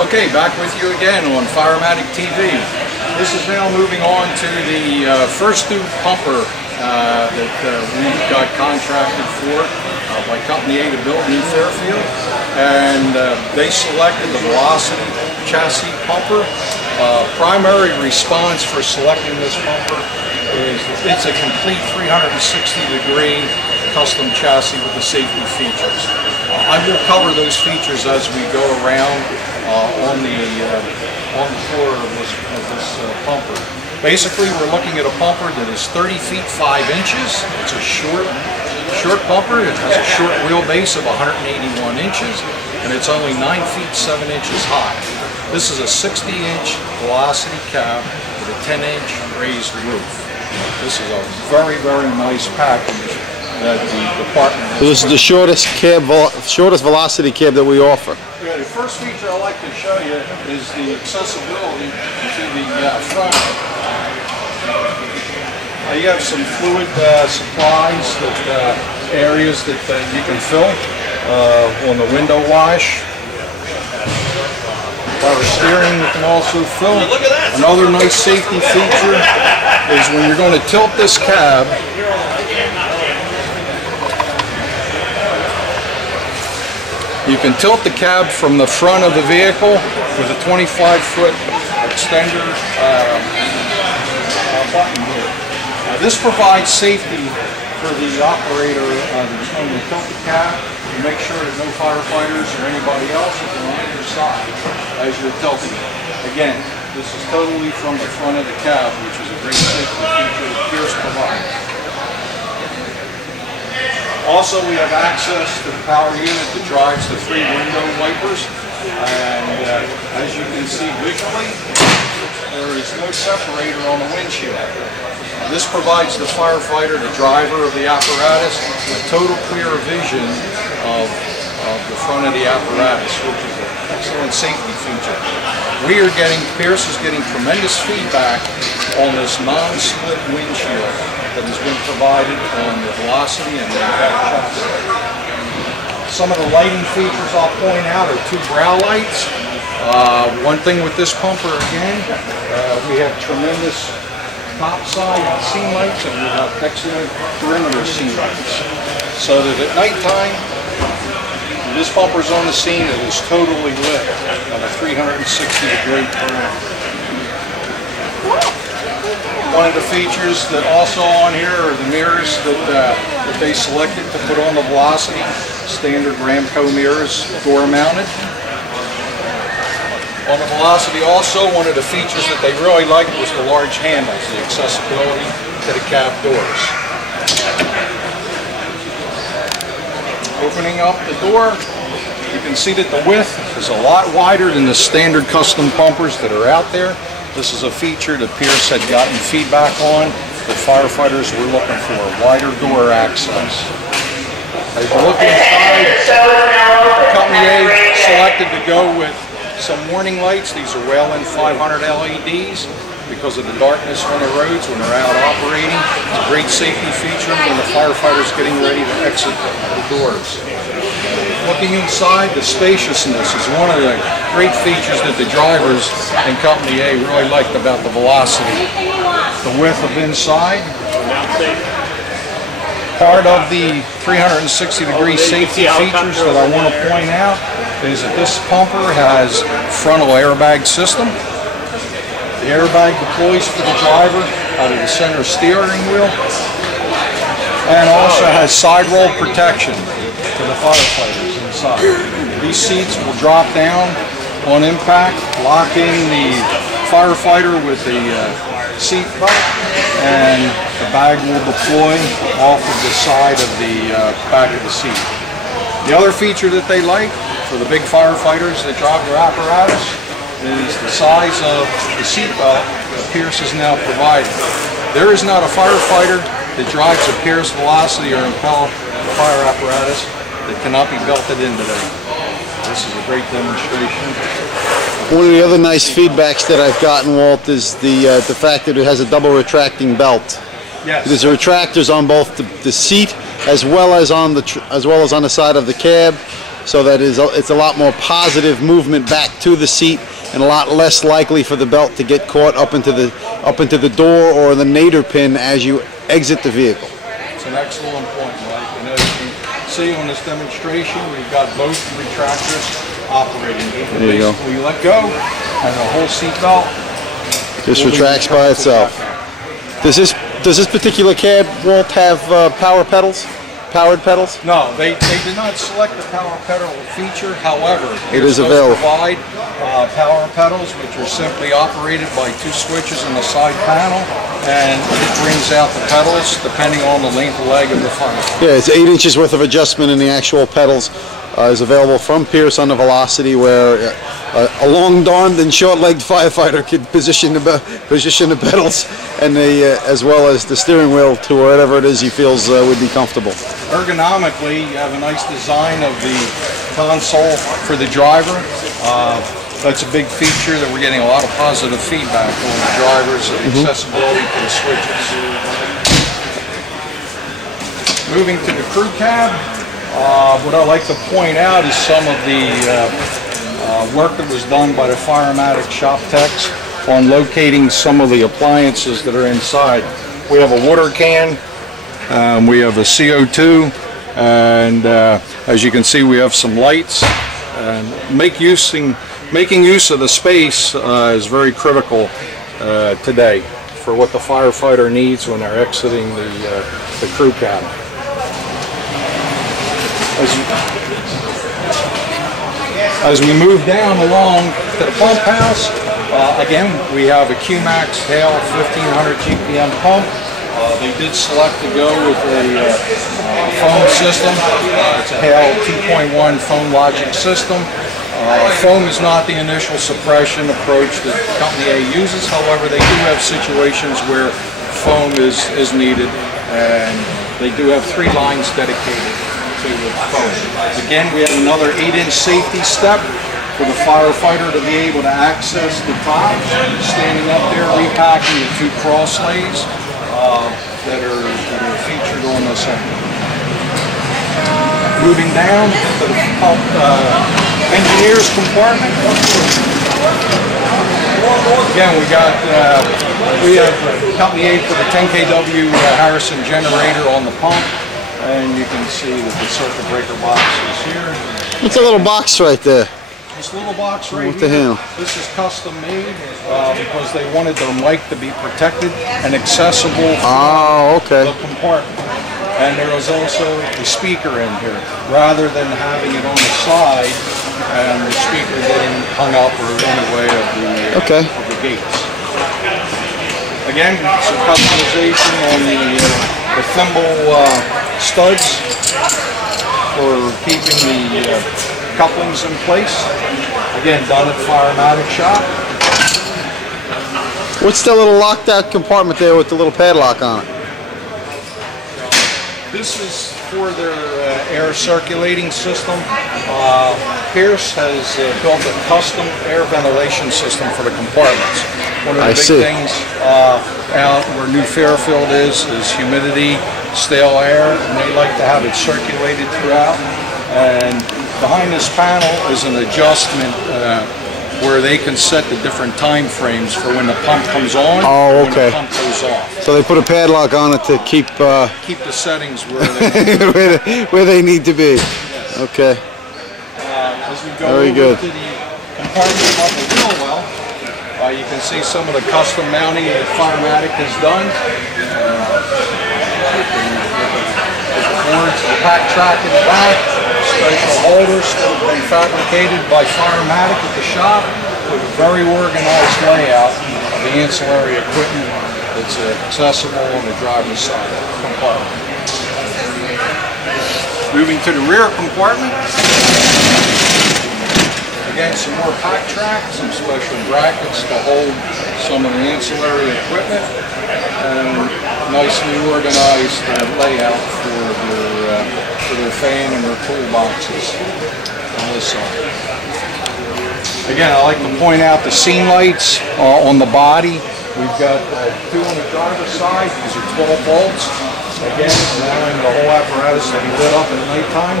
Okay, back with you again on Firematic TV. This is now moving on to the first tube pumper that we got contracted for by Company A to build in Fairfield. And they selected the Velocity chassis pumper. Primary response for selecting this pumper is it's a complete 360-degree custom chassis with the safety features. I will cover those features as we go around on the floor of this pumper. Basically, we're looking at a pumper that is 30 feet 5 inches. It's a short pumper. It has a short wheelbase of 181 inches, and it's only 9 feet 7 inches high. This is a 60-inch Velocity cab with a 10-inch raised roof. This is a very, very nice package that the department has. This is the shortest Velocity cab that we offer. Yeah, the first feature I'd like to show you is the accessibility to the front. You have some fluid supplies, areas that you can fill on the window wash. Power steering you can also fill. Another nice safety feature is when you're going to tilt this cab, you can tilt the cab from the front of the vehicle with a 25-foot extender button here. This provides safety for the operator that's going to tilt the cab to make sure that no firefighters or anybody else is on either side as you're tilting it. Again, this is totally from the front of the cab, which is a great safety feature that Pierce provides. Also, we have access to the power unit that drives the 3 window wipers, and as you can see visually, there is no separator on the windshield. This provides the firefighter, the driver of the apparatus, a total clear vision of the front of the apparatus, which is an excellent safety feature. Pierce is getting tremendous feedback on this non-split windshield that has been provided on the Velocity and the Impact chassis. Some of the lighting features I'll point out are 2 brow lights. One thing with this pumper, again, we have tremendous top side scene lights, and we have excellent perimeter scene lights. So that at nighttime, when this pumper's on the scene, it is totally lit on a 360-degree perimeter. One of the features that also on here are the mirrors that they selected to put on the Velocity. Standard Ramco mirrors, door mounted. On the Velocity also, one of the features that they really liked was the large handles, the accessibility to the cab doors. Opening up the door, you can see that the width is a lot wider than the standard custom pumpers that are out there. This is a feature that Pierce had gotten feedback on that firefighters were looking for, wider door access. As you look inside, Company A selected to go with some warning lights. These are well-in 500 LEDs because of the darkness on the roads when they're out operating. It's a great safety feature when the firefighter's getting ready to exit the doors. Looking inside, the spaciousness is one of the great features that the drivers and Company A really liked about the Velocity. The width of inside. Part of the 360-degree safety features that I want to point out is that this pumper has frontal airbag system. The airbag deploys for the driver out of the center steering wheel, and also has side roll protection for the firefighters inside. These seats will drop down on impact, lock in the firefighter with the seat belt, and the bag will deploy off of the side of the back of the seat. The other feature that they like for the big firefighters that drive their apparatus is the size of the seat belt that Pierce is now providing. There is not a firefighter that drives a Pierce Velocity or Impel fire apparatus that cannot be belted in today. This is a great demonstration. One of the other nice feedbacks that I've gotten, Walt, is the fact that it has a double retracting belt. Yes. There's retractors on both the seat as well as on the side of the cab. so that it's a lot more positive movement back to the seat, and a lot less likely for the belt to get caught up into the door or the nadir pin as you exit the vehicle. It's an excellent point, Mike. And as you see on this demonstration, we've got both retractors operating. There you go. You let go, and the whole seat belt just retracts by itself. Does this particular cab, Walt, have powered pedals? No, they did not select the power pedal feature. However, it is available. Provide power pedals, which are simply operated by 2 switches in the side panel, and it brings out the pedals depending on the length of leg of the firefighter. Yeah, it's 8 inches worth of adjustment in the actual pedals. Is available from Pierce on the Velocity, where a long-darned and short-legged firefighter could position the pedals, and as well as the steering wheel to wherever it is he feels would be comfortable. Ergonomically, you have a nice design of the console for the driver. That's a big feature that we're getting a lot of positive feedback on the drivers and accessibility to the switches. Moving to the crew cab. What I like to point out is some of the work that was done by the Firematic shop techs on locating some of the appliances that are inside. We have a water can, we have a CO2, and as you can see, we have some lights. And making use of the space is very critical today for what the firefighter needs when they're exiting the crew cab. As we move down along to the pump house, again, we have a QMax Hale 1500 GPM pump. They did select to go with a foam system. It's a Hale 2.1 foam logic system. Foam is not the initial suppression approach that Company A uses. However, they do have situations where foam is needed, and they do have 3 lines dedicated to foam. Again, we have another 8-inch safety step for the firefighter to be able to access the top, standing up there, repacking the 2 cross lays that are featured on this end. Moving down to the pump engineer's compartment. Again, we have Company A for the 10 kW Harrison generator on the pump. And you can see that the circuit breaker box is here. It's a little box right there. This little box right here. This is custom made because they wanted their mic to be protected and accessible from the compartment. And there was also a speaker in here, rather than having it on the side and the speaker getting hung up or in the way of the gates. Again, some customization on the thimble studs for keeping the couplings in place. Again, done at Firematic shop. What's the little locked out compartment there with the little padlock on it? This is for their air circulating system. Pierce has built a custom air ventilation system for the compartments. One of the big things out where New Fairfield is humidity, stale air, and they like to have it circulated throughout. And behind this panel is an adjustment where they can set the different time frames for when the pump comes on and when the pump goes off. So they put a padlock on it to keep the settings where they where they need to be. Yes. Okay. As we go over to the compartment of the wheel well, you can see some of the custom mounting that Firematic has done. The pack track in the back, special holders that have been fabricated by Firematic at the shop with a very organized layout of the ancillary equipment that's accessible on the driver's side compartment. Moving to the rear compartment. Again, some more pack track, some special brackets to hold some of the ancillary equipment, and nicely organized layout for their fan and their toolboxes on this side. Again, I like to point out the scene lights on the body. We've got 2 on the driver's side. These are 12 volts. Again, allowing the whole apparatus to be lit up at nighttime.